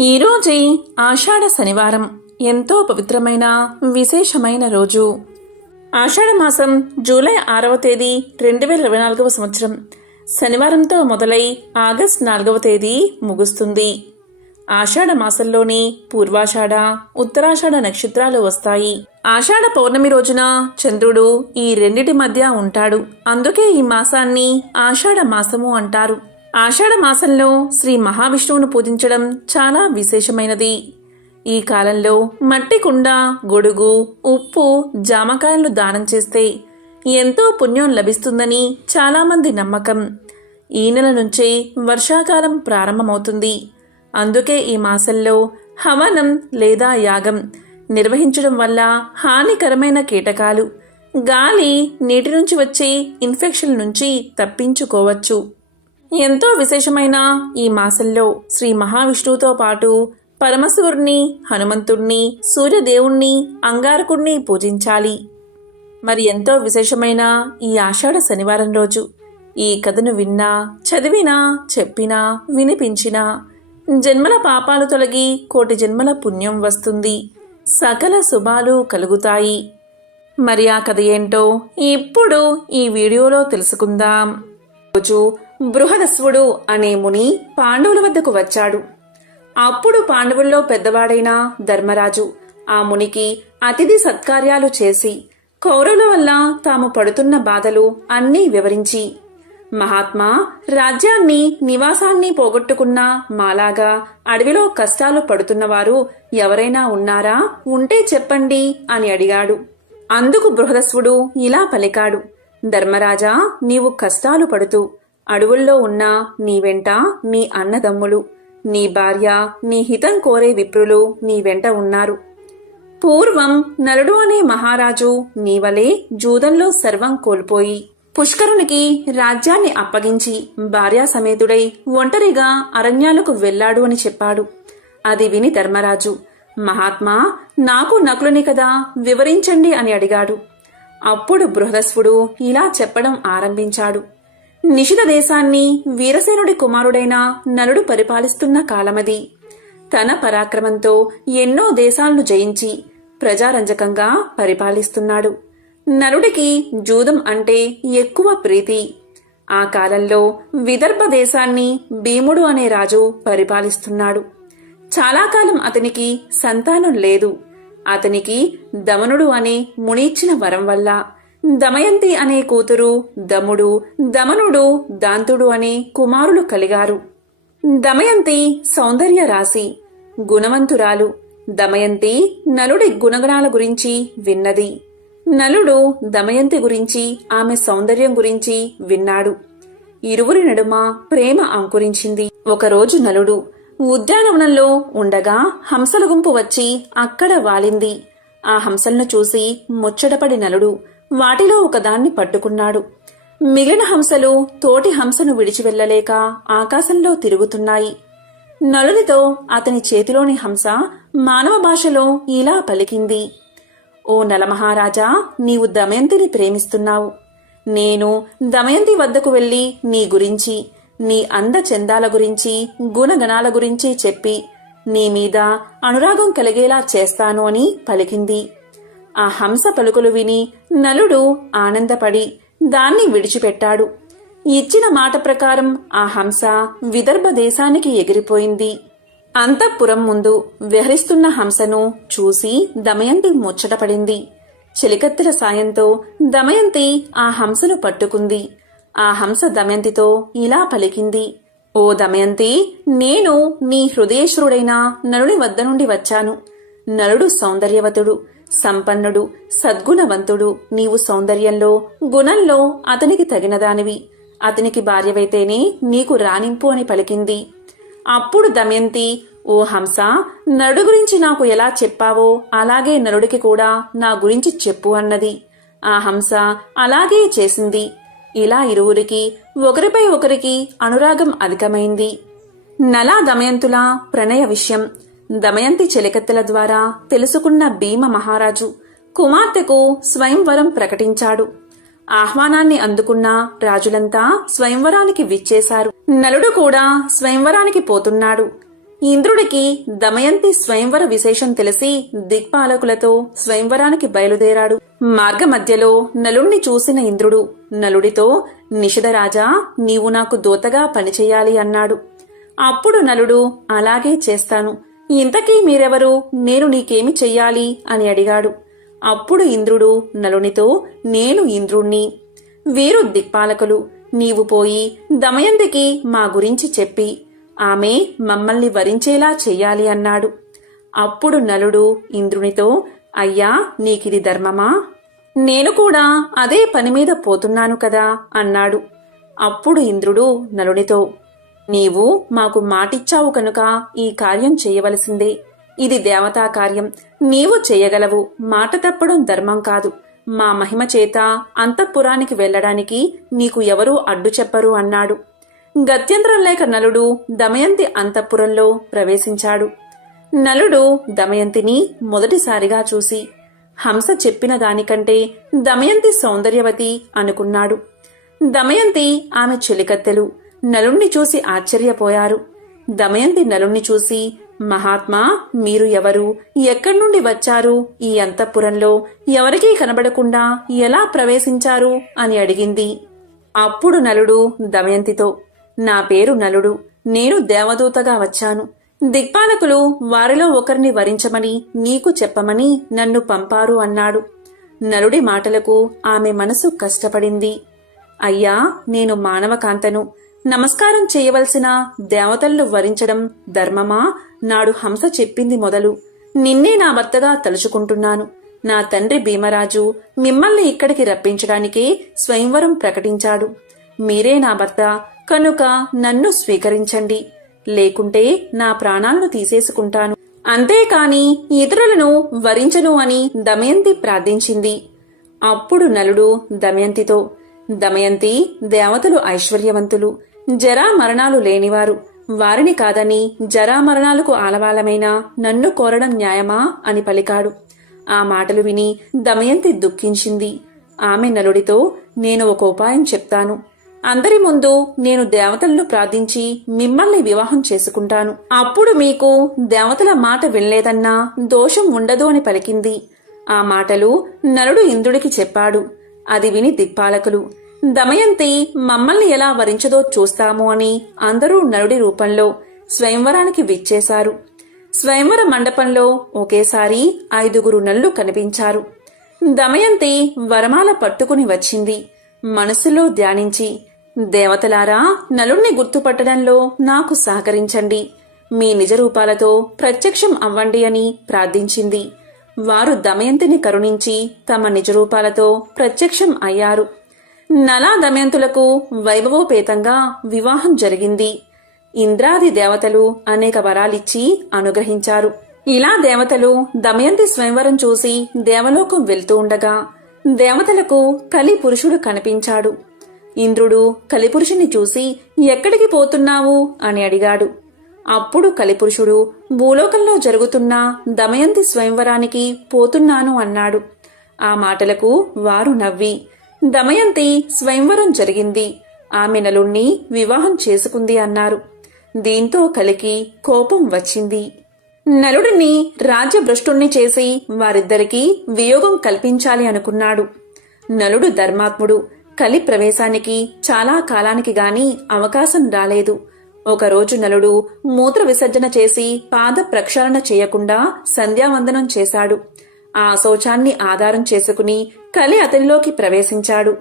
ఈరోజే ఆషాఢ శనివారం, ఎంతో పవిత్రమైన విశేషమైన రోజు. ఆషాఢమాసం జూలై 6వ తేదీ 2024వ సంవత్సరం శనివారంతో మొదలై ఆగస్టు 4వ తేదీ ముగుస్తుంది. ఆషాఢ మాసంలోని పూర్వాషాఢ, ఉత్తరాషాఢ నక్షత్రాలు వస్తాయి. ఆషాఢ పౌర్ణమి రోజున చంద్రుడు ఈ రెండిటి మధ్య ఉంటాడు. అందుకే ఈ మాసాన్ని ఆషాఢ మాసము అంటారు. ఆషాఢ మాసంలో శ్రీ మహావిష్ణువును పూజించడం చాలా విశేషమైనది. ఈ కాలంలో మట్టి కుండ, గొడుగు, ఉప్పు, జామకాయలు దానం చేస్తే ఎంతో పుణ్యం లభిస్తుందని చాలామంది నమ్మకం. ఈ నెల నుంచే వర్షాకాలం ప్రారంభమవుతుంది. అందుకే ఈ మాసంలో హవనం లేదా యాగం నిర్వహించడం వల్ల హానికరమైన కీటకాలు, గాలి, నీటి నుంచి వచ్చే ఇన్ఫెక్షన్ నుంచి తప్పించుకోవచ్చు. ఎంతో విశేషమైన ఈ మాసంలో శ్రీ మహావిష్ణువుతో పాటు పరమశివుడిని, హనుమంతుడిని, సూర్యదేవుణ్ణి, అంగారకుడిని పూజించాలి. మరి ఎంతో విశేషమైన ఈ ఆషాఢ శనివారం రోజు ఈ కథను విన్నా, చదివినా, చెప్పినా, వినిపించినా జన్మల పాపాలు తొలగి కోటి జన్మల పుణ్యం వస్తుంది. సకల శుభాలు కలుగుతాయి. మరి ఆ కథ ఏంటో ఇప్పుడు ఈ వీడియోలో తెలుసుకుందాం. రోజు బృహదస్వుడు అనే ముని పాండవుల వద్దకు వచ్చాడు. అప్పుడు పాండవుల్లో పెద్దవాడైన ధర్మరాజు ఆ మునికి అతిథి సత్కార్యాలు చేసి కౌరవుల వల్ల తాము పడుతున్న బాధలు అన్నీ వివరించి, మహాత్మా, రాజ్యాన్ని, నివాసాన్ని పోగొట్టుకున్న మాలాగా అడవిలో కష్టాలు పడుతున్నవారు ఎవరైనా ఉన్నారా? ఉంటే చెప్పండి అని అడిగాడు. అందుకు బృహదస్వుడు ఇలా పలికాడు. ధర్మరాజా, నీవు కష్టాలు పడుతూ అడవుల్లో ఉన్న నీ వెంట నీ అన్నదమ్ములు, నీ భార్య, నీ హితం కోరే విప్రులు నీ వెంట ఉన్నారు. పూర్వం నలుడు అనే మహారాజు నీవలే జూదంలో సర్వం కోల్పోయి పుష్కరునికి రాజ్యాన్ని అప్పగించి భార్యా సమేతుడై ఒంటరిగా అరణ్యాలకు వెళ్లాడు అని చెప్పాడు. అది విని ధర్మరాజు, మహాత్మా, నాకు నకులుని కదా, వివరించండి అని అడిగాడు. అప్పుడు బృహదస్వుడు ఇలా చెప్పడం ఆరంభించాడు. నిషిత దేశాన్ని వీరసేనుడి కుమారుడైన నలుడు పరిపాలిస్తున్న కాలమది. తన పరాక్రమంతో ఎన్నో దేశాలను జయించి ప్రజారంజకంగా పరిపాలిస్తున్నాడు. నలుడికి జూదం అంటే ఎక్కువ ప్రీతి. ఆ కాలంలో విదర్భ దేశాన్ని భీముడు అనే రాజు పరిపాలిస్తున్నాడు. చాలా కాలం అతనికి సంతానం లేదు. అతనికి దమనుడు అనే మునిచ్చిన వరం వల్ల దమయంతి అనే కూతురు, దముడు, దమనుడు, దాంతుడు అనే కుమారులు కలిగారు. దమయంతి సౌందర్య రాశి, గుణవంతురాలు. దమయంతి నలుడి గుణగణాల గురించి విన్నది. నలుడు దమయంతి గురించి, ఆమె సౌందర్యం గురించి విన్నాడు. ఇరువురి నడుమ ప్రేమ అంకురించింది. ఒకరోజు నలుడు ఉద్యానవనంలో ఉండగా హంసల గుంపు వచ్చి అక్కడ వాలింది. ఆ హంసలను చూసి ముచ్చటపడి నలుడు వాటిలో ఒకదాన్ని పట్టుకున్నాడు. మిగిలిన హంసలు తోటి హంసను విడిచి వెళ్లలేక ఆకాశంలో తిరుగుతున్నాయి. నలునితో అతని చేతిలోని హంస మానవ భాషలో ఇలా పలికింది. ఓ నలమహారాజా, నీవు దమయంతిని ప్రేమిస్తున్నావు. నేను దమయంతి వద్దకు వెళ్లి నీ గురించి, నీ అందచందాల గురించి, గుణగణాల గురించి చెప్పి నీ మీద అనురాగం కలిగేలా చేస్తాను అని పలికింది. ఆ హంస పలుకులు విని నలుడు ఆనందపడి దాన్ని విడిచిపెట్టాడు. ఇచ్చిన మాట ప్రకారం ఆ హంస విదర్భ దేశానికి ఎగిరిపోయింది. అంతఃపురం ముందు విహరిస్తున్న హంసను చూసి దమయంతి ముచ్చటపడింది. చెలికత్తెల సాయంతో దమయంతి ఆ హంసను పట్టుకుంది. ఆ హంస దమయంతితో ఇలా పలికింది. ఓ దమయంతి, నేను నీ హృదయేశ్వరుడైన నలుడి వద్ద నుండి వచ్చాను. నలుడు సౌందర్యవతుడు, సంపన్నుడు, సద్గుణవంతుడు. నీవు సౌందర్యంలో, గుణంలో అతనికి తగినదానివి. అతనికి భార్యవైతేనే నీకు రాణింపు అని పలికింది. అప్పుడు దమయంతి, ఓ హంస, నలుడు గురించి నాకు ఎలా చెప్పావో అలాగే నలుడికి కూడా నా గురించి చెప్పు అన్నది. ఆ హంస అలాగే చేసింది. ఇలా ఇరువురికి ఒకరిపై ఒకరికి అనురాగం అధికమైంది. నలా దమయంతుల ప్రణయ విషయం దమయంతి చెలికత్తెల ద్వారా తెలుసుకున్న భీమ మహారాజు కుమార్తెకు స్వయంవరం ప్రకటించాడు. ఆహ్వానాన్ని అందుకున్న రాజులంతా స్వయంవరానికి విచ్చేశారు. నలుడు కూడా స్వయంవరానికి పోతున్నాడు. ఇంద్రుడికి దమయంతి స్వయంవర విశేషం తెలిసి దిక్పాలకులతో స్వయంవరానికి బయలుదేరాడు. మార్గమధ్యలో నలుణ్ణి చూసిన ఇంద్రుడు నలుడితో, నిషధరాజా, నీవు నాకు దూతగా పనిచెయ్యాలి అన్నాడు. అప్పుడు నలుడు, అలాగే చేస్తాను. ఇంతకీ మీరెవరు? నేను నీకేమి చెయ్యాలి అని అడిగాడు. అప్పుడు ఇంద్రుడు నలునితో, నేను ఇంద్రుణ్ణి. వీరు దిక్పాలకులు. నీవు పోయి దమయంతికి మా గురించి చెప్పి ఆమె మమ్మల్ని వరించేలా చెయ్యాలి అన్నాడు. అప్పుడు నలుడు ఇంద్రునితో, అయ్యా, నీకిది ధర్మమా? నేను కూడా అదే పనిమీద పోతున్నాను కదా అన్నాడు. అప్పుడు ఇంద్రుడు నలునితో, నీవు మాకు మాటిచ్చావు కనుక ఈ కార్యం చేయవలసిందే. ఇది దేవతా కార్యం. నీవు చేయగలవు. మాట తప్పడం ధర్మం కాదు. మా మహిమ చేత అంతఃపురానికి వెళ్లడానికి నీకు ఎవరూ అడ్డు చెప్పరు అన్నాడు. గత్యంతరం లేక నలుడు దమయంతి అంతఃపురంలో ప్రవేశించాడు. నలుడు దమయంతిని మొదటిసారిగా చూసి హంస చెప్పిన దానికంటే దమయంతి సౌందర్యవతి అనుకున్నాడు. దమయంతి, ఆమె చెలికత్తెలు నలుణ్ణి చూసి ఆశ్చర్యపోయారు. దమయంతి నలుణ్ణి చూసి, మహాత్మా, మీరు ఎవరు? ఎక్కడి నుండి వచ్చారు? ఈ అంతఃపురంలో ఎవరికీ కనబడకుండా ఎలా ప్రవేశించారు అని అడిగింది. అప్పుడు నలుడు దమయంతితో, నా పేరు నలుడు. నేను దేవదూతగా వచ్చాను. దిక్పాలకులు వారిలో ఒకరిని వరించమని నీకు చెప్పమని నన్ను పంపారు అన్నాడు. నలుడి మాటలకు ఆమె మనసు కష్టపడింది. అయ్యా, నేను మానవకాంతను. నమస్కారం చేయవలసిన దేవతలను వరించడం ధర్మమా? నాడు హంస చెప్పింది మొదలు నిన్నే నా భర్తగా తలుచుకుంటున్నాను. నా తండ్రి భీమరాజు మిమ్మల్ని ఇక్కడికి రప్పించడానికే స్వయంవరం ప్రకటించాడు. మీరే నా భర్త కనుక నన్ను స్వీకరించండి, లేకుంటే నా ప్రాణాలను తీసేసుకుంటాను. అంతేకాని ఇతరులను వరించను అని దమయంతి ప్రార్థించింది. అప్పుడు నలుడు దమయంతితో, దమయంతి, దేవతలు ఐశ్వర్యవంతులు, జరా మరణాలు లేనివారు. వారిని కాదని జరామరణాలకు ఆలవాలమైన నన్ను కోరడం న్యాయమా అని పలికాడు. ఆ మాటలు విని దమయంతి దుఃఖించింది. ఆమె నలుడితో, నేను ఒక ఉపాయం చెప్తాను. అందరి ముందు నేను దేవతలను ప్రార్థించి మిమ్మల్ని వివాహం చేసుకుంటాను. అప్పుడు మీకు దేవతల మాట వినలేదన్నా దోషం ఉండదు అని పలికింది. ఆ మాటలు నలుడు ఇంద్రుడికి చెప్పాడు. అది విని దిక్పాలకులు, దమయంతి మమ్మల్ని ఎలా వరించదో చూస్తాము అని అందరూ నలుడి రూపంలో స్వయంవరానికి విచ్చేశారు. స్వయంవర మండపంలో ఒకేసారి 5 నల్లు కనిపించారు. దమయంతి వరమాల పట్టుకుని వచ్చింది. మనసులో ధ్యానించి, దేవతలారా, నలుణ్ణి గుర్తుపట్టడంలో నాకు సహకరించండి. మీ నిజ రూపాలతో ప్రత్యక్షం అవ్వండి అని ప్రార్థించింది. వారు దమయంతిని కరుణించి తమ నిజ రూపాలతో ప్రత్యక్షం అయ్యారు. నలా దమయంతులకు వైభవోపేతంగా వివాహం జరిగింది. ఇంద్రాది దేవతలు అనేక వరాలిచ్చి అనుగ్రహించారు. ఇలా దేవతలు దమయంతి స్వయంవరం చూసి దేవలోకం వెళ్తూ ఉండగా దేవతలకు కలి పురుషుడు కనిపించాడు. ఇంద్రుడు కలిపురుషుని చూసి, ఎక్కడికి పోతున్నావు అని అడిగాడు. అప్పుడు కలిపురుషుడు, భూలోకంలో జరుగుతున్న దమయంతి స్వయంవరానికి పోతున్నాను అన్నాడు. ఆ మాటలకు వారు నవ్వి, దమయంతి స్వయంవరం జరిగింది, ఆమె నలుణ్ణి వివాహం చేసుకుంది అన్నారు. దీంతో కలికి కోపం వచ్చింది. నలుడిని రాజ్యభ్రష్టుణ్ణి చేసి వారిద్దరికీ వియోగం కల్పించాలి అనుకున్నాడు. నలుడు ధర్మాత్ముడు. కలి ప్రవేశానికి చాలా కాలానికి గాని అవకాశం రాలేదు. ఒకరోజు నలుడు మూత్ర విసర్జన చేసి పాద ప్రక్షాళన చేయకుండా సంధ్యావందనం చేశాడు. ఆ శౌచాన్ని ఆధారం చేసుకుని కలి అతనిలోకి ప్రవేశించాడు.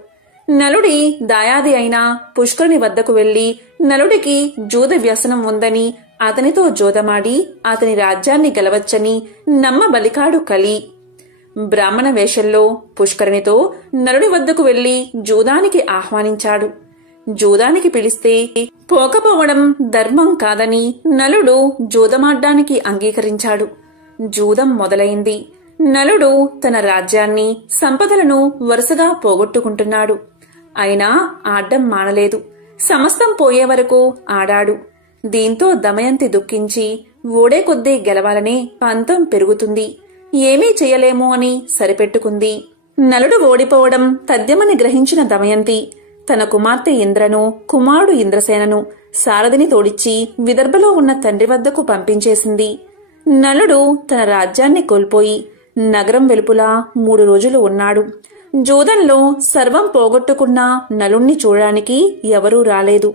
నలుడి దాయాది అయిన పుష్కరుని వద్దకు వెళ్లి నలుడికి జూద వ్యసనం ఉందని అతనితో జోదమాడి అతని రాజ్యాన్ని గెలవచ్చని నమ్మబలికాడు కలి. బ్రాహ్మణ వేషంలో పుష్కరునితో నలుడి వద్దకు వెళ్లి జూదానికి ఆహ్వానించాడు. జూదానికి పిలిస్తే పోకపోవడం ధర్మం కాదని నలుడు జూదమాడ్డానికి అంగీకరించాడు. జూదం మొదలైంది. నలుడు తన రాజ్యాన్ని, సంపదలను వరుసగా పోగొట్టుకుంటున్నాడు. అయినా ఆడ్డం మానలేదు. సమస్తం పోయే వరకు ఆడాడు. దీంతో దమయంతి దుఃఖించి ఓడే కొద్దీ గెలవాలనే పంతం పెరుగుతుంది, ఏమీ చెయ్యలేము అని సరిపెట్టుకుంది. నలుడు ఓడిపోవడం తథ్యమని గ్రహించిన దమయంతి తన కుమార్తె ఇంద్రను, కుమారుడు ఇంద్రసేనను సారథిని తోడిచ్చి విదర్భలో ఉన్న తండ్రి వద్దకు పంపించేసింది. నలుడు తన రాజ్యాన్ని కోల్పోయి నగరం వెలుపులా 3 రోజులు ఉన్నాడు. జూదంలో సర్వం పోగొట్టుకున్న నలుణ్ణి చూడడానికి ఎవరూ రాలేదు.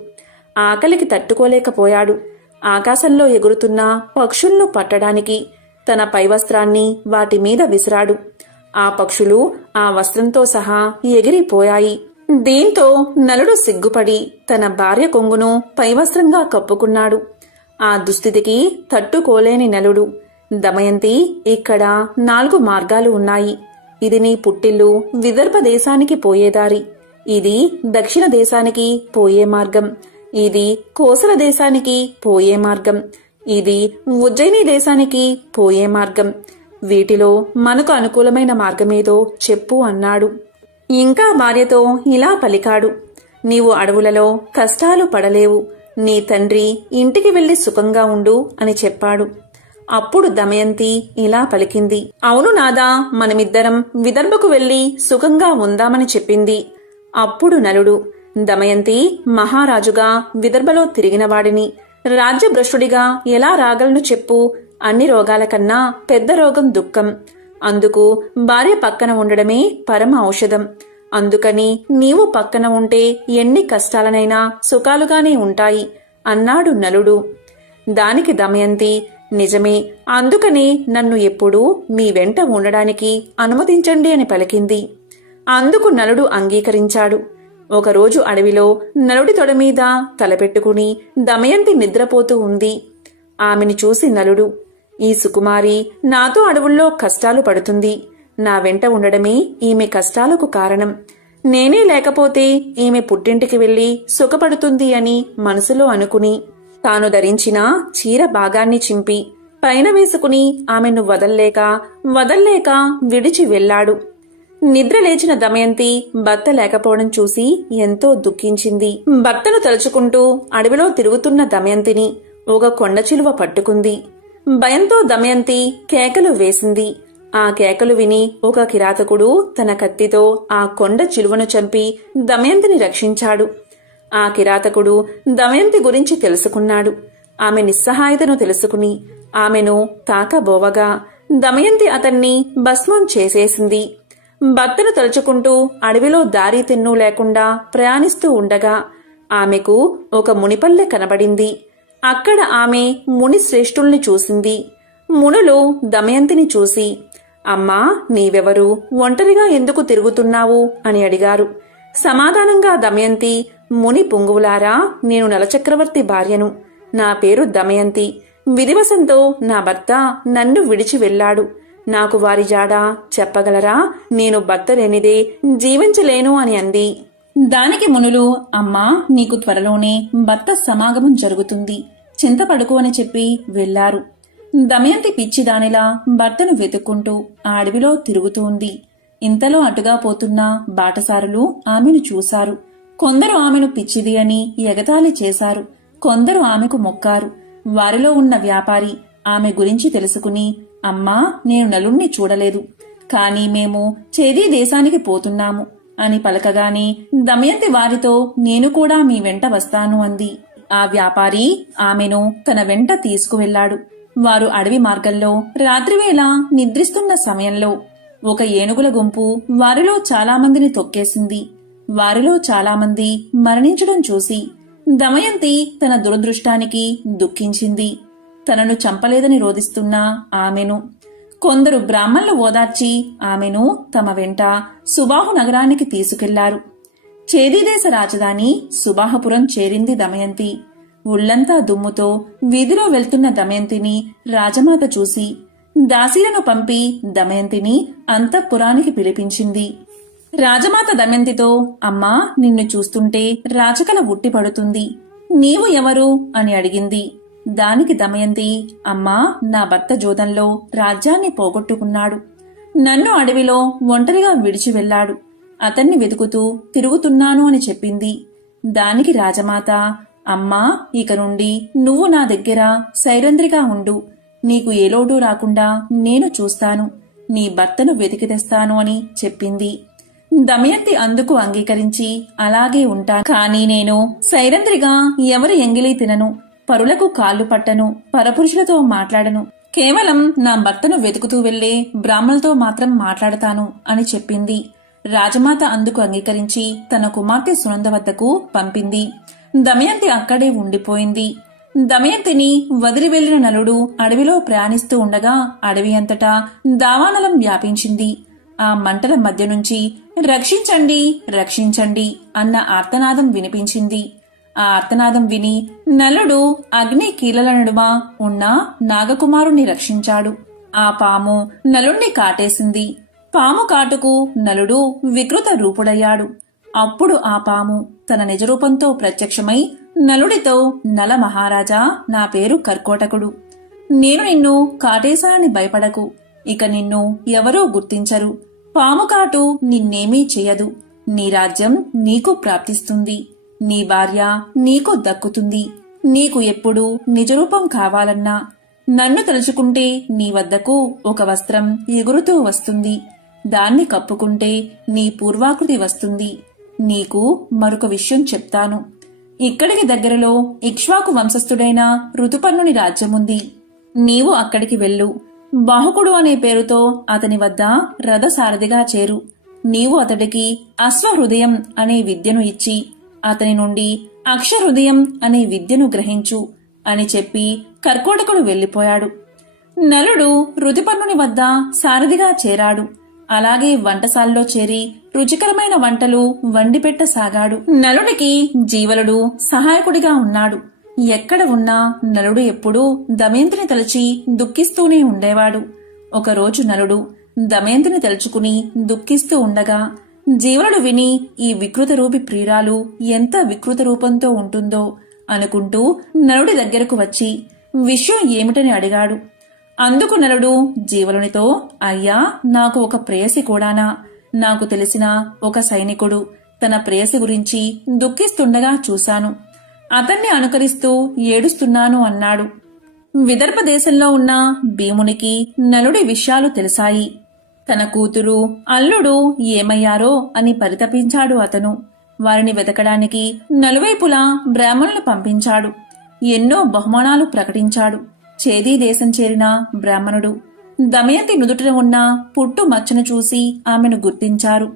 ఆకలికి తట్టుకోలేకపోయాడు. ఆకాశంలో ఎగురుతున్న పక్షులను పట్టడానికి తన పైవస్త్రాన్ని వాటి మీద విసిరాడు. ఆ పక్షులు ఆ వస్త్రంతో సహా ఎగిరిపోయాయి. దీంతో నలుడు సిగ్గుపడి తన భార్య కొంగును పైవస్త్రంగా కప్పుకున్నాడు. ఆ దుస్థితికి తట్టుకోలేని నలుడు, దమయంతి, ఇక్కడ 4 మార్గాలు ఉన్నాయి. ఇది నీ పుట్టిల్లు విదర్భ దేశానికి పోయేదారి. ఇది దక్షిణ దేశానికి పోయే మార్గం. ఇది కోసల దేశానికి పోయే మార్గం. ఇది ఉజ్జయిని దేశానికి పోయే మార్గం. వీటిలో మనకు అనుకూలమైన మార్గమేదో చెప్పు అన్నాడు. ఇంకా భార్యతో ఇలా పలికాడు. నీవు అడవులలో కష్టాలు పడలేవు. నీ తండ్రి ఇంటికి వెళ్లి సుఖంగా ఉండు అని చెప్పాడు. అప్పుడు దమయంతి ఇలా పలికింది. అవును నాదా, మనమిద్దరం విదర్భకు వెళ్లి సుఖంగా ఉందామని చెప్పింది. అప్పుడు నలుడు, దమయంతి, మహారాజుగా విదర్భలో తిరిగినవాడిని రాజ్యభ్రష్టుడిగా ఎలా రాగలను చెప్పు? అన్ని రోగాల కన్నా పెద్ద రోగం దుఃఖం. అందుకు భార్య పక్కన ఉండడమే పరమ ఔషధం. అందుకని నీవు పక్కన ఉంటే ఎన్ని కష్టాలనైనా సుఖాలుగానే ఉంటాయి అన్నాడు నలుడు. దానికి దమయంతి, నిజమే, అందుకనే నన్ను ఎప్పుడూ మీ వెంట ఉండడానికి అనుమతించండి అని పలికింది. అందుకు నలుడు అంగీకరించాడు. ఒకరోజు అడవిలో నలుడి తొడమీద తలపెట్టుకుని దమయంతి నిద్రపోతూ ఉంది. ఆమెను చూసి నలుడు, ఈ సుకుమారి నాతో అడవుల్లో కష్టాలు పడుతుంది. నా వెంట ఉండడమే ఈమె కష్టాలకు కారణం. నేనే లేకపోతే ఈమె పుట్టింటికి వెళ్లి సుఖపడుతుంది అని మనసులో అనుకుని తాను ధరించిన చీర భాగాన్ని చింపి పైన వేసుకుని ఆమెను వదల్లేక విడిచి వెళ్లాడు. నిద్ర లేచిన దమయంతి భర్త లేకపోవడం చూసి ఎంతో దుఃఖించింది. భర్తను తలుచుకుంటూ అడవిలో తిరుగుతున్న దమయంతిని ఒక కొండ చిలువ పట్టుకుంది. భయంతో దమయంతి కేకలు వేసింది. ఆ కేకలు విని ఒక కిరాతకుడు తన కత్తితో ఆ కొండ చిలువను చంపి దమయంతిని రక్షించాడు. ఆ కిరాతకుడు దమయంతి గురించి తెలుసుకున్నాడు. ఆమె నిస్సహాయతను తెలుసుకుని ఆమెను తాకబోవగా దమయంతి అతన్ని భస్మం చేసేసింది. భర్తను తలుచుకుంటూ అడవిలో దారి తెన్ను లేకుండా ప్రయాణిస్తూ ఉండగా ఆమెకు ఒక మునిపల్లె కనబడింది. అక్కడ ఆమె ముని శ్రేష్ఠుల్ని చూసింది. మునులు దమయంతిని చూసి, అమ్మా, నీవెవరు? ఒంటరిగా ఎందుకు తిరుగుతున్నావు అని అడిగారు. సమాధానంగా దమయంతి, ముని పుంగువులారా, నేను నలచక్రవర్తి భార్యను. నా పేరు దమయంతి. విధివశంతో నా భర్త నన్ను విడిచి వెళ్లాడు. నాకు వారి జాడ చెప్పగలరా? నేను భర్త లేనిదే జీవించలేను అని అంది. దానికి మునులు, అమ్మా, నీకు త్వరలోనే భర్త సమాగమం జరుగుతుంది, చింతపడుకు అని చెప్పి వెళ్లారు. దమయంతి పిచ్చిదానిలా భర్తను వెతుక్కుంటూ ఆ అడవిలో తిరుగుతూ ఉంది. ఇంతలో అటుగా పోతున్న బాటసారులు ఆమెను చూశారు. కొందరు ఆమెను పిచ్చిది అని ఎగతాళి చేశారు. కొందరు ఆమెకు మొక్కారు. వారిలో ఉన్న వ్యాపారి ఆమె గురించి తెలుసుకుని, అమ్మా, నేను నలుణ్ణి చూడలేదు, కాని మేము చేదీ దేశానికి పోతున్నాము అని పలకగానే దమయంతి వారితో, నేను కూడా మీ వెంట వస్తాను అంది. ఆ వ్యాపారి ఆమెను తన వెంట తీసుకువెళ్లాడు. వారు అడవి మార్గంలో రాత్రివేళ నిద్రిస్తున్న సమయంలో ఒక ఏనుగుల గుంపు వారిలో చాలామందిని తొక్కేసింది. వారిలో చాలామంది మరణించడం చూసి దమయంతి తన దురదృష్టానికి దుఃఖించింది. తనను చంపలేదని రోదిస్తున్న ఆమెను కొందరు బ్రాహ్మణులు ఓదార్చి ఆమెను తమ వెంట సుబాహు నగరానికి తీసుకెళ్లారు. చేదీదేశ రాజధాని సుబాహపురం చేరింది దమయంతి. ఉళ్లంతా దుమ్ముతో వీధిలో వెళ్తున్న దమయంతిని రాజమాత చూసి దాసీలను పంపి దమయంతిని అంతఃపురానికి పిలిపించింది. రాజమాత దమయంతితో, అమ్మా, నిన్ను చూస్తుంటే రాజకల ఉట్టిపడుతుంది. నీవు ఎవరు అని అడిగింది. దానికి దమయంతి, అమ్మా, నా భర్త జోదంలో రాజ్యాన్ని పోగొట్టుకున్నాడు. నన్ను అడవిలో ఒంటరిగా విడిచి వెళ్లాడు. అతన్ని వెతుకుతూ తిరుగుతున్నాను అని చెప్పింది. దానికి రాజమాత, అమ్మా, ఇక నుండి నువ్వు నా దగ్గర సైరంధ్రిగా ఉండు. నీకు ఏ లోటు రాకుండా నేను చూస్తాను. నీ భర్తను వెతికి తెస్తాను అని చెప్పింది. దమయంతి అందుకు అంగీకరించి అలాగే ఉంటాను. కానీ నేను సైరంధ్రిగా ఎవరి ఎంగిలి తినను, పరులకు కాళ్ళు పట్టను, పరపురుషులతో మాట్లాడను. కేవలం నా భర్తను వెతుకుతూ వెళ్లే బ్రాహ్మణులతో మాత్రం మాట్లాడతాను అని చెప్పింది. రాజమాత అందుకు అంగీకరించి తన కుమార్తె సునంద వద్దకు పంపింది. దమయంతి అక్కడే ఉండిపోయింది. దమయంతిని వదిలి వెళ్లిన నలుడు అడవిలో ప్రయాణిస్తూ ఉండగా అడవి అంతటా దావానలం వ్యాపించింది. ఆ మంటల మధ్య నుంచి రక్షించండి, రక్షించండి అన్న ఆర్తనాదం వినిపించింది. ఆ ఆర్తనాదం విని నలుడు అగ్ని కీలల నడుమ ఉన్న నాగకుమారుణ్ణి రక్షించాడు. ఆ పాము నలుణ్ణి కాటేసింది. పాము కాటుకు నలుడు వికృత రూపుడయ్యాడు. అప్పుడు ఆ పాము తన నిజరూపంతో ప్రత్యక్షమై నలుడితో, నల మహారాజా, నా పేరు కర్కోటకుడు. నేను నిన్ను కాటేశానని భయపడకు. ఇక నిన్ను ఎవరూ గుర్తించరు. పాము కాటు నిన్నేమీ చెయ్యదు. నీ రాజ్యం నీకు ప్రాప్తిస్తుంది. నీ భార్య నీకు దక్కుతుంది. నీకు ఎప్పుడు నిజరూపం కావాలన్నా నన్ను తలుచుకుంటే నీ వద్దకు ఒక వస్త్రం ఎగురుతూ వస్తుంది. దాన్ని కప్పుకుంటే నీ పూర్వాకృతి వస్తుంది. నీకు మరొక విషయం చెప్తాను. ఇక్కడికి దగ్గరలో ఇక్ష్వాకు వంశస్థుడైన ఋతుపర్ణుని రాజ్యముంది. నీవు అక్కడికి వెళ్ళు. బాహుకుడు అనే పేరుతో అతని వద్ద రథసారథిగా చేరు. నీవు అతడికి అశ్వహృదయం అనే విద్యను ఇచ్చి అతని నుండి అక్షహృదయం అనే విద్యను గ్రహించు అని చెప్పి కర్కోటకుడు వెళ్లిపోయాడు. నలుడు ఋతుపర్ణుని వద్ద సారథిగా చేరాడు. అలాగే వంటశాలలో చేరి రుచికరమైన వంటలు వండిపెట్టసాగాడు. నలుడికి జీవలుడు సహాయకుడిగా ఉన్నాడు. ఎక్కడ ఉన్నా నలుడు ఎప్పుడూ దమయంతిని తలచి దుఃఖిస్తూనే ఉండేవాడు. ఒకరోజు నలుడు దమయంతిని తలుచుకుని దుఃఖిస్తూ ఉండగా జీవలుడు విని ఈ వికృత రూపి ప్రియురాలు ఎంత వికృత రూపంతో ఉంటుందో అనుకుంటూ నలుడి దగ్గరకు వచ్చి విషయం ఏమిటని అడిగాడు. అందుకు నలుడు జీవలునితో, అయ్యా, నాకు ఒక ప్రేయసి కూడానా? నాకు తెలిసిన ఒక సైనికుడు తన ప్రేయసి గురించి దుఃఖిస్తుండగా చూశాను. అతన్ని అనుకరిస్తూ ఏడుస్తున్నాను అన్నాడు. విదర్భ దేశంలో ఉన్న భీమునికి నలుడి విషయాలు తెలిసాయి. తన కూతురు, అల్లుడు ఏమయ్యారో అని పరితపించాడు అతను. వారిని వెతకడానికి నలువైపులా బ్రాహ్మణులు పంపించాడు. ఎన్నో బహుమానాలు ప్రకటించాడు. చేదీ దేశం చేరిన బ్రాహ్మణుడు దమయంతి నుదుటిన ఉన్న పుట్టు మచ్చను చూసి ఆమెను గుర్తించారు.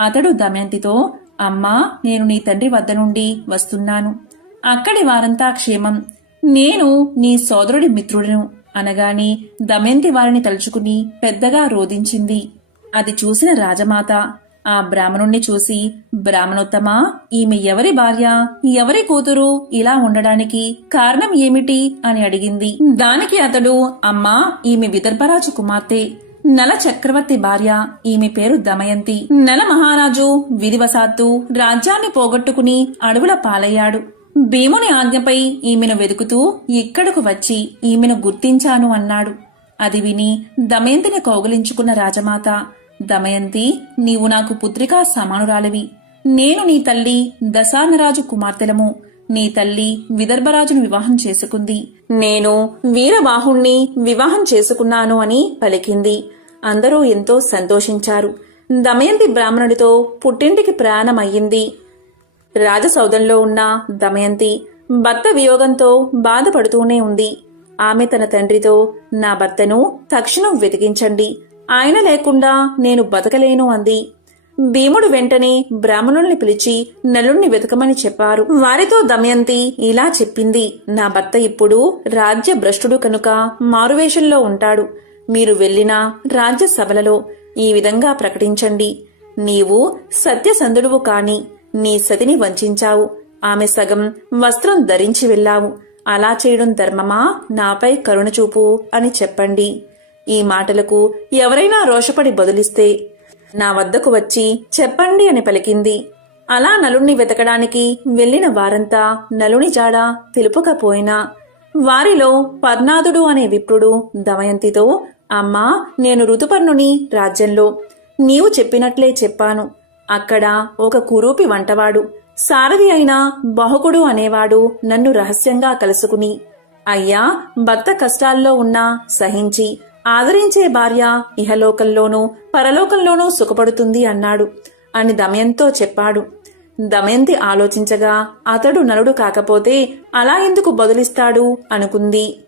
అతడు దమయంతితో, అమ్మా, నేను నీ తండ్రి వద్ద నుండి వస్తున్నాను. అక్కడి వారంతా క్షేమం. నేను నీ సోదరుడి మిత్రుడను అనగాని దమయంతి వారిని తలుచుకుని పెద్దగా రోదించింది. అది చూసిన రాజమాత ఆ బ్రాహ్మణుణ్ణి చూసి, బ్రాహ్మణోత్తమా, ఈమె ఎవరి భార్య, ఎవరి కూతురు, ఇలా ఉండడానికి కారణం ఏమిటి అని అడిగింది. దానికి అతడు, అమ్మా, ఈమె విదర్భరాజు కుమార్తె, నల చక్రవర్తి భార్య. ఈమె పేరు దమయంతి. నల మహారాజు విధివశాత్తు రాజ్యాన్ని పోగొట్టుకుని అడవుల పాలయ్యాడు. భీముని ఆజ్ఞపై ఈమెను వెతుకుతూ ఇక్కడకు వచ్చి ఈమెను గుర్తించాను అన్నాడు. అది విని దమయంతిని కౌగిలించుకున్న రాజమాత, దమయంతి, నీవు నాకు పుత్రికా సమానురాలివి. నేను నీ తల్లి దశానరాజు కుమార్తెలము. నీ తల్లి విదర్భరాజును వివాహం చేసుకుంది. నేను వీరబాహుణ్ణి వివాహం చేసుకున్నాను అని పలికింది. అందరూ ఎంతో సంతోషించారు. దమయంతి బ్రాహ్మణుడితో పుట్టింటికి ప్రయాణమయ్యింది. రాజసౌధంలో ఉన్న దమయంతి భర్త వియోగంతో బాధపడుతూనే ఉంది. ఆమె తన తండ్రితో, నా భర్తను తక్షణం వెతికించండి, ఆయన లేకుండా నేను బతకలేను అంది. భీముడు వెంటనే బ్రాహ్మణుల్ని పిలిచి నలుణ్ణి వెతకమని చెప్పారు. వారితో దమయంతి ఇలా చెప్పింది, నా భర్త ఇప్పుడు రాజ్య భ్రష్టుడు కనుక మారువేషంలో ఉంటాడు. మీరు వెళ్లిన రాజ్య సభలలో ఈ విధంగా ప్రకటించండి, నీవు సత్యసంధుడువు కాని నీ సతిని వంచావు. ఆమె సగం వస్త్రం ధరించి వెళ్లావు. అలా చేయడం ధర్మమా? నాపై కరుణ చూపు అని చెప్పండి. ఈ మాటలకు ఎవరైనా రోషపడి బదులిస్తే నా వద్దకు వచ్చి చెప్పండి అని పలికింది. అలా నలుణ్ణి వెతకడానికి వెళ్లిన వారంతా నలుని జాడ తెలుపకపోయినా వారిలో పర్ణాదుడు అనే విప్రుడు దమయంతితో, అమ్మా, నేను ఋతుపర్ణుని రాజ్యంలో నీవు చెప్పినట్లే చెప్పాను. అక్కడ ఒక కురూపి వంటవాడు, సారథి అయిన బాహుకుడు అనేవాడు నన్ను రహస్యంగా కలుసుకుని, అయ్యా, భర్త కష్టాల్లో ఉన్నా సహించి ఆదరించే భార్య ఇహలోకంలోనూ పరలోకంలోనూ సుఖపడుతుంది అన్నాడు. అని దమయంతితో చెప్పాడు. దమయంతి ఆలోచించగా అతడు నలుడు కాకపోతే అలా ఎందుకు బదులిస్తాడు అనుకుంది.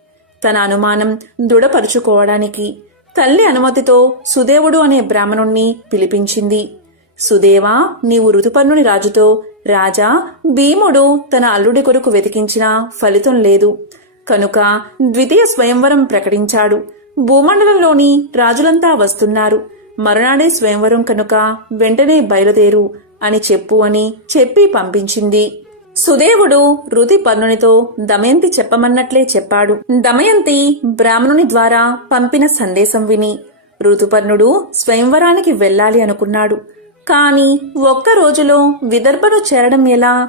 తన అనుమానం దృఢపరుచుకోవడానికి తల్లి అనుమతితో సుదేవుడు అనే బ్రాహ్మణుణ్ణి పిలిపించింది. సుదేవా, నీవు ఋతుపర్ణుని రాజుతో, రాజా, భీముడు తన అల్లుడి కొరకు వెతికించినా ఫలితం లేదు కనుక ద్వితీయ స్వయంవరం ప్రకటించాడు. భూమండలంలోని రాజులంతా వస్తున్నారు. మరునాడే స్వయంవరం కనుక వెంటనే బయలుదేరు అని చెప్పు అని చెప్పి పంపించింది. సుదేవుడు ఋతుపర్ణునితో దమయంతి చెప్పమన్నట్లే చెప్పాడు. దమయంతి బ్రాహ్మణుని ద్వారా పంపిన సందేశం విని ఋతుపర్ణుడు స్వయంవరానికి వెళ్ళాలి అనుకున్నాడు. కాని ఒక్క రోజులో విదర్భను చేరడం ఎలా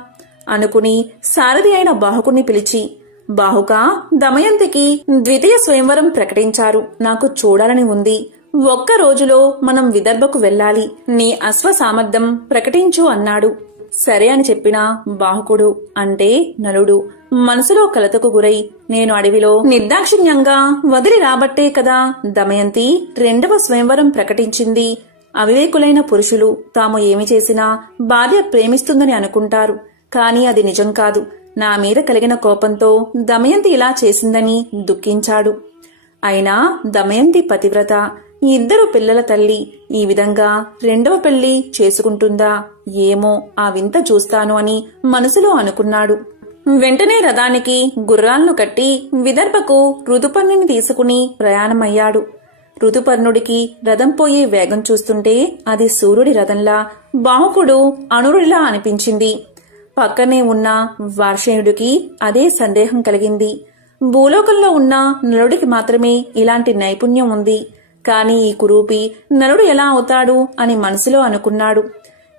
అనుకుని సారథి అయిన బాహుకుని పిలిచి, బాహుకా, దమయంతికి ద్వితీయ స్వయంవరం ప్రకటించారు. నాకు చూడాలని ఉంది. ఒక్క రోజులో మనం విదర్భకు వెళ్ళాలి. నీ అశ్వ సామర్థ్యం ప్రకటించు అన్నాడు. సరే అని చెప్పిన బాహుకుడు అంటే నలుడు మనసులో కలతకు గురై, నేను అడవిలో నిర్దాక్షిణ్యంగా వదిలి రాబట్టే కదా దమయంతి రెండవ స్వయంవరం ప్రకటించింది. అవివేకులైన పురుషులు తాము ఏమి చేసినా భార్య ప్రేమిస్తుందని అనుకుంటారు. కాని అది నిజం కాదు. నా మీద కలిగిన కోపంతో దమయంతి ఇలా చేసిందని దుఃఖించాడు. అయినా దమయంతి పతివ్రత, ఇద్దరు పిల్లల తల్లి ఈ విధంగా రెండవ పెళ్లి చేసుకుంటుందా ఏమో, ఆ వింత చూస్తాను అని మనసులో అనుకున్నాడు. వెంటనే రథానికి గుర్రాలను కట్టి విదర్భకు ఋతుపర్ణుని తీసుకుని ప్రయాణమయ్యాడు. ఋతుపర్ణుడికి రథం పోయే వేగం చూస్తుంటే అది సూర్యుడి రథంలా, బాహుకుడు అణురుడిలా అనిపించింది. పక్కనే ఉన్న వార్షేయుడికి అదే సందేహం కలిగింది. భూలోకంలో ఉన్న నలుడికి మాత్రమే ఇలాంటి నైపుణ్యం ఉంది. కాని ఈ కురూపి నలుడు ఎలా అవుతాడు అని మనసులో అనుకున్నాడు.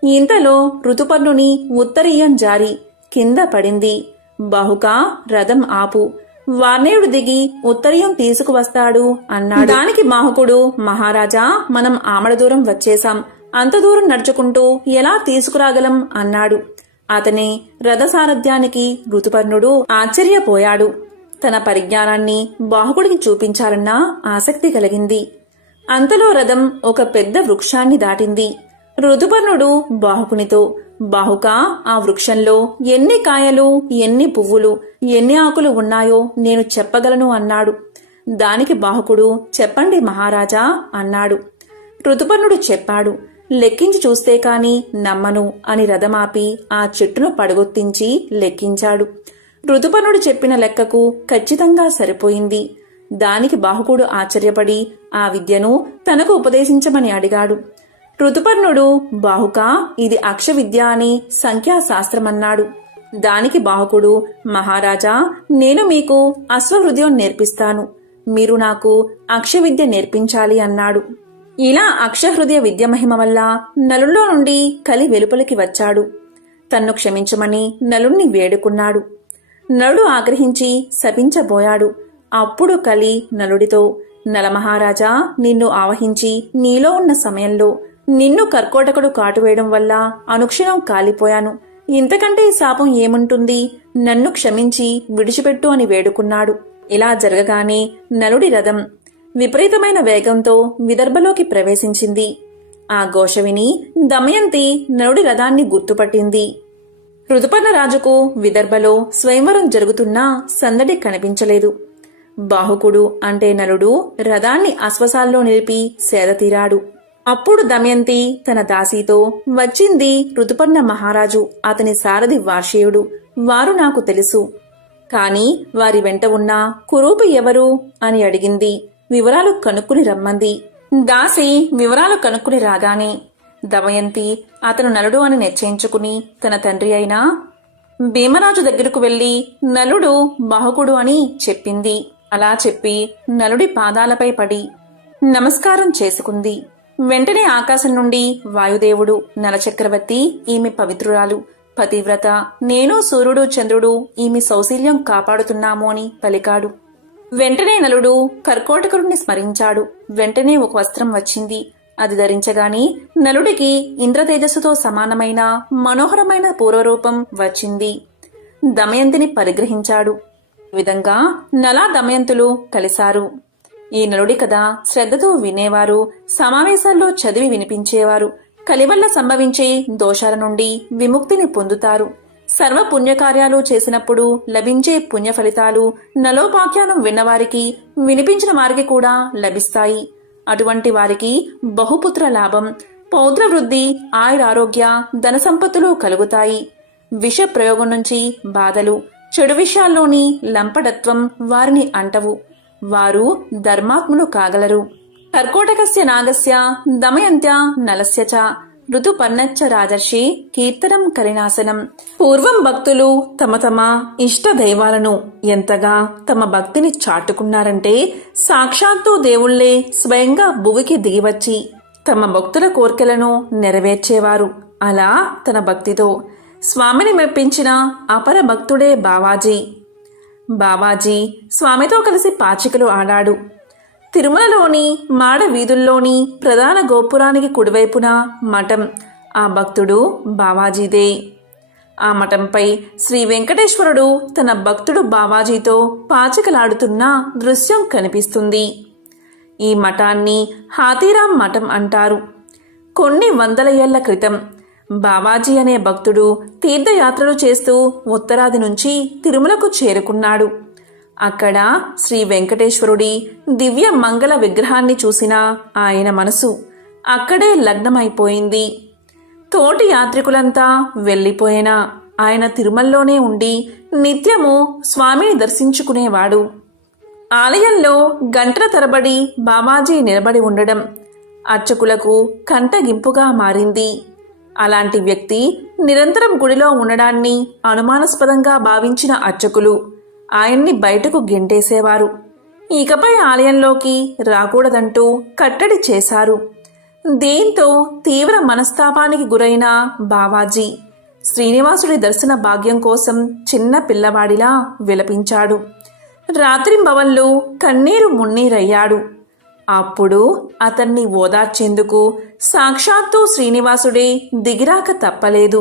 ఇంతలో ఋతుపర్ణుని ఉత్తరీయం జారి కింద పడింది. బాహుకా, రథం ఆపు, వార్ణేయుడు దిగి ఉత్తరీయం తీసుకువస్తాడు అన్నాడు. దానికి బాహుకుడు, మహారాజా, మనం ఆమడ దూరం వచ్చేశాం. అంత దూరం నడుచుకుంటూ ఎలా తీసుకురాగలం అన్నాడు. అతని రథసారథ్యానికి ఋతుపర్ణుడు ఆశ్చర్యపోయాడు. తన పరిజ్ఞానాన్ని బాహుకుడికి చూపించాలన్న ఆసక్తి కలిగింది. అంతలో రథం ఒక పెద్ద వృక్షాన్ని దాటింది. ఋతుపర్ణుడు బాహుకునితో, బాహుకా, ఆ వృక్షంలో ఎన్ని కాయలు, ఎన్ని పువ్వులు, ఎన్ని ఆకులు ఉన్నాయో నేను చెప్పగలను అన్నాడు. దానికి బాహుకుడు, చెప్పండి మహారాజా అన్నాడు. ఋతుపర్ణుడు చెప్పాడు. లెక్కించి చూస్తే కాని నమ్మను అని రథమాపి ఆ చెట్టును పడగొత్తించి లెక్కించాడు. ఋతుపర్ణుడు చెప్పిన లెక్కకు ఖచ్చితంగా సరిపోయింది. దానికి బాహుకుడు ఆశ్చర్యపడి ఆ విద్యను తనకు ఉపదేశించమని అడిగాడు. ఋతుపర్ణుడు, బాహుకా, ఇది అక్ష విద్య అని సంఖ్యాశాస్త్రమన్నాడు. దానికి బాహుకుడు, మహారాజా, నేను మీకు అశ్వహృదయం నేర్పిస్తాను. మీరు నాకు అక్ష విద్య నేర్పించాలి అన్నాడు. ఇలా అక్షహృదయ విద్య మహిమ వల్ల నలుల్లో నుండి కలి వెలుపలికి వచ్చాడు. తన్ను క్షమించమని నలుణ్ణి వేడుకున్నాడు. నలుడు ఆగ్రహించి శపించబోయాడు. అప్పుడు కలి నలుడితో, నలమహారాజా, నిన్ను ఆవహించి నీలో ఉన్న సమయంలో నిన్ను కర్కోటకుడు కాటువేయడం వల్ల అనుక్షణం కాలిపోయాను. ఇంతకంటే శాపం ఏముంటుంది? నన్ను క్షమించి విడిచిపెట్టు అని వేడుకున్నాడు. ఇలా జరగగానే నలుడి రథం విపరీతమైన వేగంతో విదర్భలోకి ప్రవేశించింది. ఆ ఘోష విని దమయంతి నలుడి రథాన్ని గుర్తుపట్టింది. ఋతుపర్ణరాజుకు విదర్భలో స్వయంవరం జరుగుతున్నా సందడి కనిపించలేదు. బాహుకుడు అంటే నలుడు రథాన్ని అశ్వసాల్లో నిలిపి సేదతీరాడు. అప్పుడు దమయంతి తన దాసీతో, వచ్చింది ఋతుపర్ణ మహారాజు, అతని సారథి వార్షేయుడు. వారు నాకు తెలుసు. కాని వారి వెంట ఉన్న కురూపి ఎవరు అని అడిగింది. వివరాలు కనుక్కుని రమ్మంది. దాసి వివరాలు కనుక్కుని రాగానే దమయంతి అతను నలుడు అని నిశ్చయించుకుని తన తండ్రి అయిన భీమరాజు దగ్గరకు వెళ్లి నలుడు బాహుకుడు అని చెప్పింది. అలా చెప్పి నలుడి పాదాలపై పడి నమస్కారం చేసుకుంది. వెంటనే ఆకాశం నుండి వాయుదేవుడు, నలచక్రవర్తి, ఈమె పవిత్రురాలు, పతివ్రత, నేను సూర్యుడు చంద్రుడు ఈమె సౌశీల్యం కాపాడుతున్నాము అని పలికాడు. వెంటనే నలుడు కర్కోటకుడిని స్మరించాడు. వెంటనే ఒక వస్త్రం వచ్చింది. అది ధరించగాని నలుడికి ఇంద్రతేజస్సుతో సమానమైన మనోహరమైన పూర్వరూపం వచ్చింది. దమయంతిని పరిగ్రహించాడు. ఈ విధంగా నలా దమయంతులు కలిశారు. ఈ నలుడి కథ శ్రద్ధతో వినేవారు, సమావేశాల్లో చదివి వినిపించేవారు, కలి వల్ల సంభవించే దోషాల నుండి విముక్తిని పొందుతారు. సర్వ పుణ్యకార్యాలు చేసినప్పుడు లభించే పుణ్య ఫలితాలు నలోపాఖ్యానం విన్నవారికి, వినిపించిన వారికి కూడా లభిస్తాయి. అటువంటి వారికి బహుపుత్ర లాభం, పౌత్ర వృద్ధి, ఆయురారోగ్య, ధన సంపత్తులు కలుగుతాయి. విష ప్రయోగం నుంచి బాధలు, చెడు విషయాల్లోని లంపటత్వం వారిని అంటవు. వారు ధర్మాత్ములు కాగలరు. కర్కోటకస్య నాగస్య దమయంత్య నలస్య చ ఋతుపర్ణచ్చ రాజర్షి కీర్తనం కరినాశనం. పూర్వం భక్తులు తమ తమ ఇష్ట దైవాలను ఎంతగా తమ భక్తిని చాటుకున్నారంటే సాక్షాత్తు దేవుళ్లే స్వయంగా భువికి దిగివచ్చి తమ భక్తుల కోర్కెలను నెరవేర్చేవారు. అలా తన భక్తితో స్వామిని మెప్పించిన అపర భక్తుడే బావాజీ. బావాజీ స్వామితో కలిసి పాచికలు ఆడాడు. తిరుమలలోని మాడ వీధుల్లోని ప్రధాన గోపురానికి కుడివైపున మఠం ఆ భక్తుడు బావాజీదే. ఆ మఠంపై శ్రీ వెంకటేశ్వరుడు తన భక్తుడు బావాజీతో పాచికలాడుతున్న దృశ్యం కనిపిస్తుంది. ఈ మఠాన్ని హాతీరాం మఠం అంటారు. కొన్ని వందల ఏళ్ల క్రితం బావాజీ అనే భక్తుడు తీర్థయాత్రలు చేస్తూ ఉత్తరాది నుంచి తిరుమలకు చేరుకున్నాడు. అక్కడ శ్రీ వెంకటేశ్వరుడి దివ్య మంగళ విగ్రహాన్ని చూసిన ఆయన మనసు అక్కడే లగ్నమైపోయింది. తోటి యాత్రికులంతా వెళ్ళిపోయినా ఆయన తిరుమలలోనే ఉండి నిత్యము స్వామిని దర్శించుకునేవాడు. ఆలయంలో గంటల తరబడి బావాజీ నిలబడి ఉండడం అర్చకులకు కంటగింపుగా మారింది. అలాంటి వ్యక్తి నిరంతరం గుడిలో ఉండడాన్ని అనుమానాస్పదంగా భావించిన అర్చకులు ఆయన్ని బయటకు గెంటేసేవారు. ఇకపై ఆలయంలోకి రాకూడదంటూ కట్టడి చేశారు. దీంతో తీవ్ర మనస్తాపానికి గురైన బావాజీ శ్రీనివాసుడి దర్శన భాగ్యం కోసం చిన్న పిల్లవాడిలా విలపించాడు. రాత్రింబవళ్ళు కన్నీరు మున్నీరయ్యాడు. అప్పుడు అతన్ని ఓదార్చేందుకు సాక్షాత్తు శ్రీనివాసుడే దిగిరాక తప్పలేదు.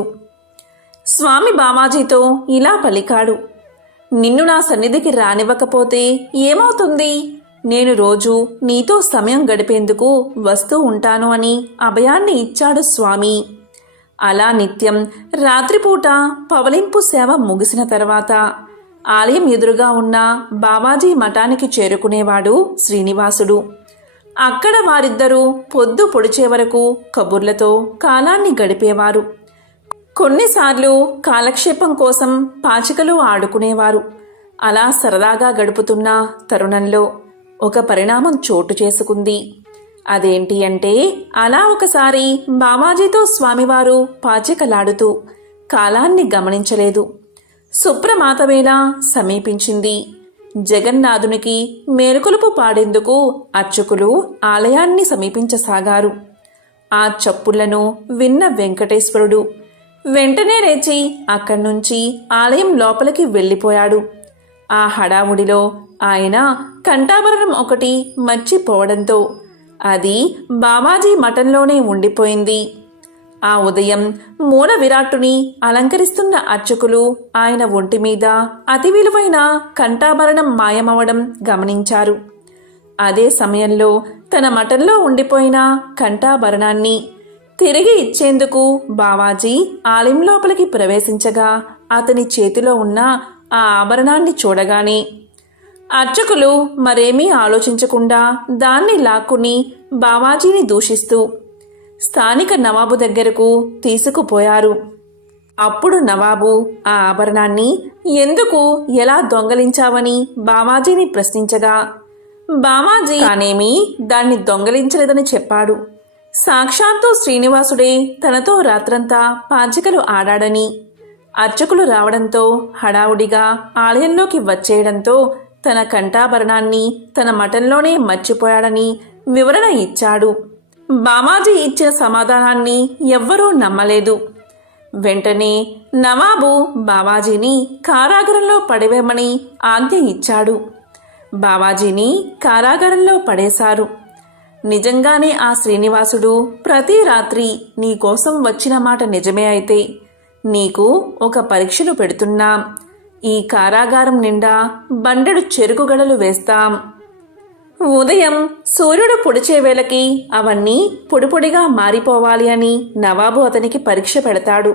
స్వామి బావాజీతో ఇలా పలికాడు: నిన్ను నా సన్నిధికి రానివ్వకపోతే ఏమవుతుంది? నేను రోజు నీతో సమయం గడిపేందుకు వస్తూ ఉంటాను అని అభయాన్ని ఇచ్చాడు స్వామి. అలా నిత్యం రాత్రిపూట పవలింపు సేవ ముగిసిన తర్వాత ఆలయం ఎదురుగా ఉన్న బావాజీ మఠానికి చేరుకునేవాడు శ్రీనివాసుడు. అక్కడ వారిద్దరూ పొద్దు పొడిచే వరకు కబుర్లతో కాలాన్ని గడిపేవారు. కొన్నిసార్లు కాలక్షేపం కోసం పాచికలు ఆడుకునేవారు. అలా సరదాగా గడుపుతున్న తరుణంలో ఒక పరిణామం చోటు చేసుకుంది. అదేంటి అంటే, అలా ఒకసారి బావాజీతో స్వామివారు పాచికలాడుతూ కాలాన్ని గమనించలేదు. సుప్రమాతవేళ సమీపించింది. జగన్నాథునికి మేలుకొలుపు పాడేందుకు అర్చకులు ఆలయాన్ని సమీపించసాగారు. ఆ చప్పుళ్లను విన్న వెంకటేశ్వరుడు వెంటనే లేచి అక్కడ్నుంచి ఆలయం లోపలికి వెళ్ళిపోయాడు. ఆ హడావుడిలో ఆయన కంఠాభరణం ఒకటి మర్చిపోవడంతో అది బావాజీ మఠంలోనే ఉండిపోయింది. ఆ ఉదయం మూల విరాట్టుని అలంకరిస్తున్న అర్చకులు ఆయన ఒంటి మీద అతి విలువైన కంఠాభరణం మాయమవడం గమనించారు. అదే సమయంలో తన మఠంలో ఉండిపోయిన కంఠాభరణాన్ని తిరిగి ఇచ్చేందుకు బావాజీ ఆలయం లోపలికి ప్రవేశించగా అతని చేతిలో ఉన్న ఆ ఆభరణాన్ని చూడగానే అర్చకులు మరేమీ ఆలోచించకుండా దాన్ని లాక్కుని బావాజీని దూషిస్తూ స్థానిక నవాబు దగ్గరకు తీసుకుపోయారు. అప్పుడు నవాబు ఆ ఆభరణాన్ని ఎందుకు, ఎలా దొంగలించావని బావాజీని ప్రశ్నించగా బావాజీ తానేమీ దాన్ని దొంగలించలేదని చెప్పాడు. సాక్షాత్తు శ్రీనివాసుడే తనతో రాత్రంతా పాచికలు ఆడాడని, అర్చకులు రావడంతో హడావుడిగా ఆలయంలోకి వచ్చేయడంతో తన కంఠాభరణాన్ని తన మఠంలోనే మర్చిపోయాడని వివరణ ఇచ్చాడు. బావాజీ ఇచ్చిన సమాధానాన్ని ఎవ్వరూ నమ్మలేదు. వెంటనే నవాబు బావాజీని కారాగారంలో పడవేయమని ఆజ్ఞ ఇచ్చాడు. బావాజీని కారాగారంలో పడేశారు. నిజంగానే ఆ శ్రీనివాసుడు ప్రతి రాత్రి నీకోసం వచ్చిన మాట నిజమే అయితే నీకు ఒక పరీక్షను పెడుతున్నాం. ఈ కారాగారం నిండా బండెడు చెరుకుగడలు వేస్తాం. ఉదయం సూర్యుడు పొడిచే వేళకి అవన్నీ పొడిపొడిగా మారిపోవాలి అని నవాబు అతనికి పరీక్ష పెడతాడు.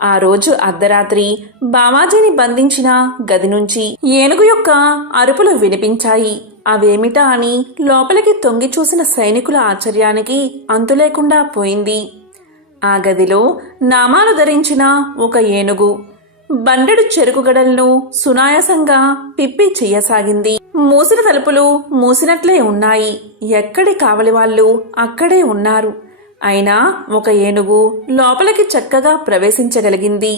ఆ రోజు అర్ధరాత్రి బావాజీని బంధించిన గది నుంచి ఏనుగు యొక్క అరుపులు వినిపించాయి. అవేమిటా అని లోపలికి తొంగి చూసిన సైనికుల ఆశ్చర్యానికి అంతులేకుండా పోయింది. ఆ గదిలో నామాలు ధరించిన ఒక ఏనుగు బండెడు చెరుకుగడలను సునాయాసంగా పిప్పి చెయ్యసాగింది. మూసిన తలుపులు మూసినట్లే ఉన్నాయి. ఎక్కడి కావలి వాళ్ళు అక్కడే ఉన్నారు. అయినా ఒక ఏనుగు లోపలికి చక్కగా ప్రవేశించగలిగింది.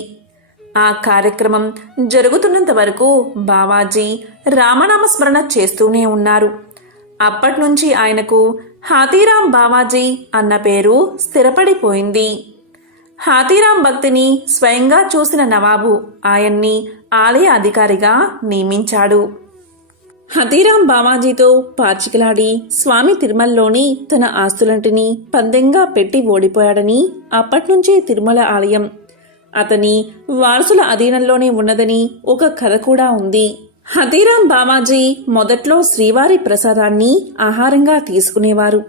ఆ కార్యక్రమం జరుగుతున్నంత వరకు బావాజీ రామనామస్మరణ చేస్తూనే ఉన్నారు. అప్పట్నుంచి ఆయనకు హాతీరాం బావాజీ అన్న పేరు స్థిరపడిపోయింది. హాతీరాం భక్తిని స్వయంగా చూసిన నవాబు ఆయన్ని ఆలయ అధికారిగా నియమించాడు. హతీరాం బావాజీతో పాచికలాడి స్వామి తిరుమలలోని తన ఆస్తులంటిని పందెంగా పెట్టి ఓడిపోయాడని, అప్పట్నుంచి తిరుమల ఆలయం అతని వారసుల అధీనంలోనే ఉన్నదని ఒక కథ కూడా ఉంది. హతీరాం బావాజీ మొదట్లో శ్రీవారి ప్రసాదాన్ని ఆహారంగా తీసుకునేవారు.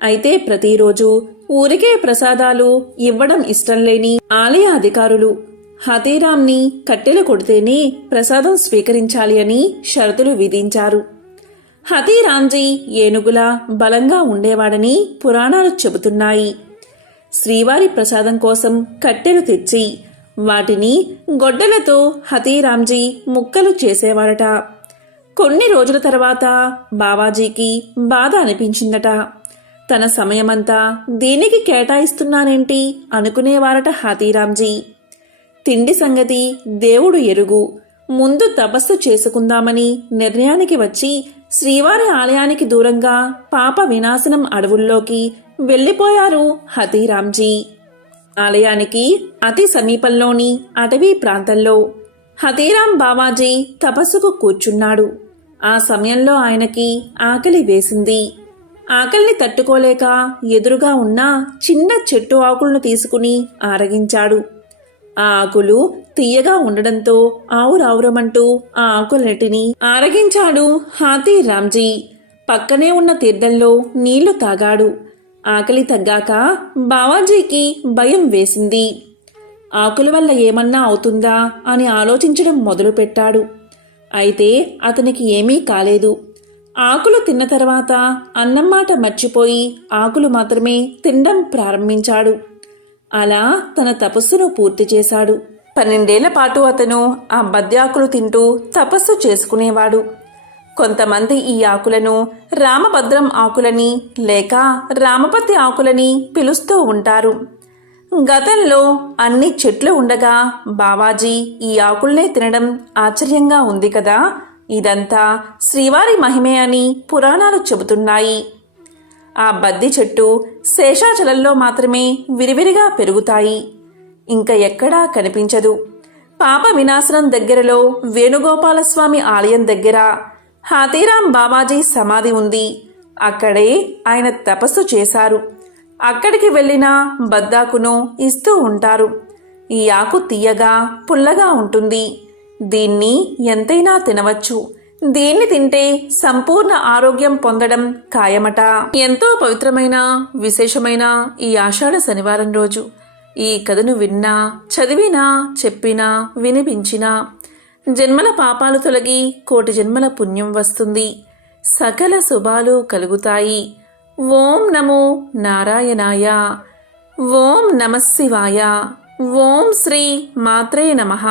అయితే ప్రతిరోజు ఊరికే ప్రసాదాలు ఇవ్వడం ఇష్టం లేని ఆలయ అధికారులు హతీరాంని కట్టెలు కొడితేనే ప్రసాదం స్వీకరించాలి అని షరతులు విధించారు. హతీరాంజీ ఏనుగులా బలంగా ఉండేవాడని పురాణాలు చెబుతున్నాయి. శ్రీవారి ప్రసాదం కోసం కట్టెలు తెచ్చి వాటిని గొడ్డలతో హతీరాంజీ ముక్కలు చేసేవాడట. కొన్ని రోజుల తర్వాత బావాజీకి బాధ అనిపించిందట. తన సమయమంతా దీనికి కేటాయిస్తున్నానేంటి అనుకునేవారట హతీరాంజీ. తిండి సంగతి దేవుడు ఎరుగు, ముందు తపస్సు చేసుకుందామని నిర్ణయానికి వచ్చి శ్రీవారి ఆలయానికి దూరంగా పాప వినాశనం అడవుల్లోకి వెళ్లిపోయారు హతీరాంజీ. ఆలయానికి అతి సమీపంలోని అటవీ ప్రాంతంలో హతీరాం బావాజీ తపస్సుకు కూర్చున్నాడు. ఆ సమయంలో ఆయనకి ఆకలి వేసింది. ఆకలిని తట్టుకోలేక ఎదురుగా ఉన్న చిన్న చెట్టు ఆకులను తీసుకుని ఆరగించాడు. ఆ ఆకులు తీయగా ఉండడంతో ఆవురావురమంటూ ఆ ఆకులన్నిటినీ ఆరగించాడు హాతీరాంజీ. పక్కనే ఉన్న తీర్థంలో నీళ్లు తాగాడు. ఆకలి తగ్గాక బావాజీకి భయం వేసింది. ఆకుల వల్ల ఏమన్నా అవుతుందా అని ఆలోచించడం మొదలుపెట్టాడు. అయితే అతనికి ఏమీ కాలేదు. ఆకులు తిన్న తర్వాత అన్నం మాట మర్చిపోయి ఆకులు మాత్రమే తినడం ప్రారంభించాడు. అలా తన తపస్సును పూర్తి చేశాడు. 12 ఏళ్ల పాటు అతను ఆ బద్యాకులు తింటూ తపస్సు చేసుకునేవాడు. కొంతమంది ఈ ఆకులను రామభద్రం ఆకులని లేక రామపతి ఆకులని పిలుస్తూ ఉంటారు. గతంలో అన్ని చెట్లు ఉండగా బావాజీ ఈ ఆకుల్నే తినడం ఆశ్చర్యంగా ఉంది కదా. ఇదంతా శ్రీవారి మహిమే అని పురాణాలు చెబుతున్నాయి. ఆ బద్ది చెట్టు శేషాచలంలో మాత్రమే విరివిరిగా పెరుగుతాయి. ఇంకా ఎక్కడా కనిపించదు. పాప వినాశనం దగ్గరలో వేణుగోపాలస్వామి ఆలయం దగ్గర హాతీరాం బావాజీ సమాధి ఉంది. అక్కడే ఆయన తపస్సు చేశారు. అక్కడికి వెళ్ళిన బద్దాకును ఇస్తూ ఉంటారు. ఈ ఆకు తీయగా పుల్లగా ఉంటుంది. దీన్ని ఎంతైనా తినవచ్చు. దీన్ని తింటే సంపూర్ణ ఆరోగ్యం పొందడం ఖాయమట. ఎంతో పవిత్రమైన విశేషమైన ఈ ఆషాఢ శనివారం రోజు ఈ కథను విన్నా, చదివినా, చెప్పినా, వినిపించినా జన్మల పాపాలు తొలగి కోటి జన్మల పుణ్యం వస్తుంది. సకల శుభాలు కలుగుతాయి. ఓం నమో నారాయణాయ. ఓం నమః శివాయ. ఓం శ్రీ మాత్రే నమః.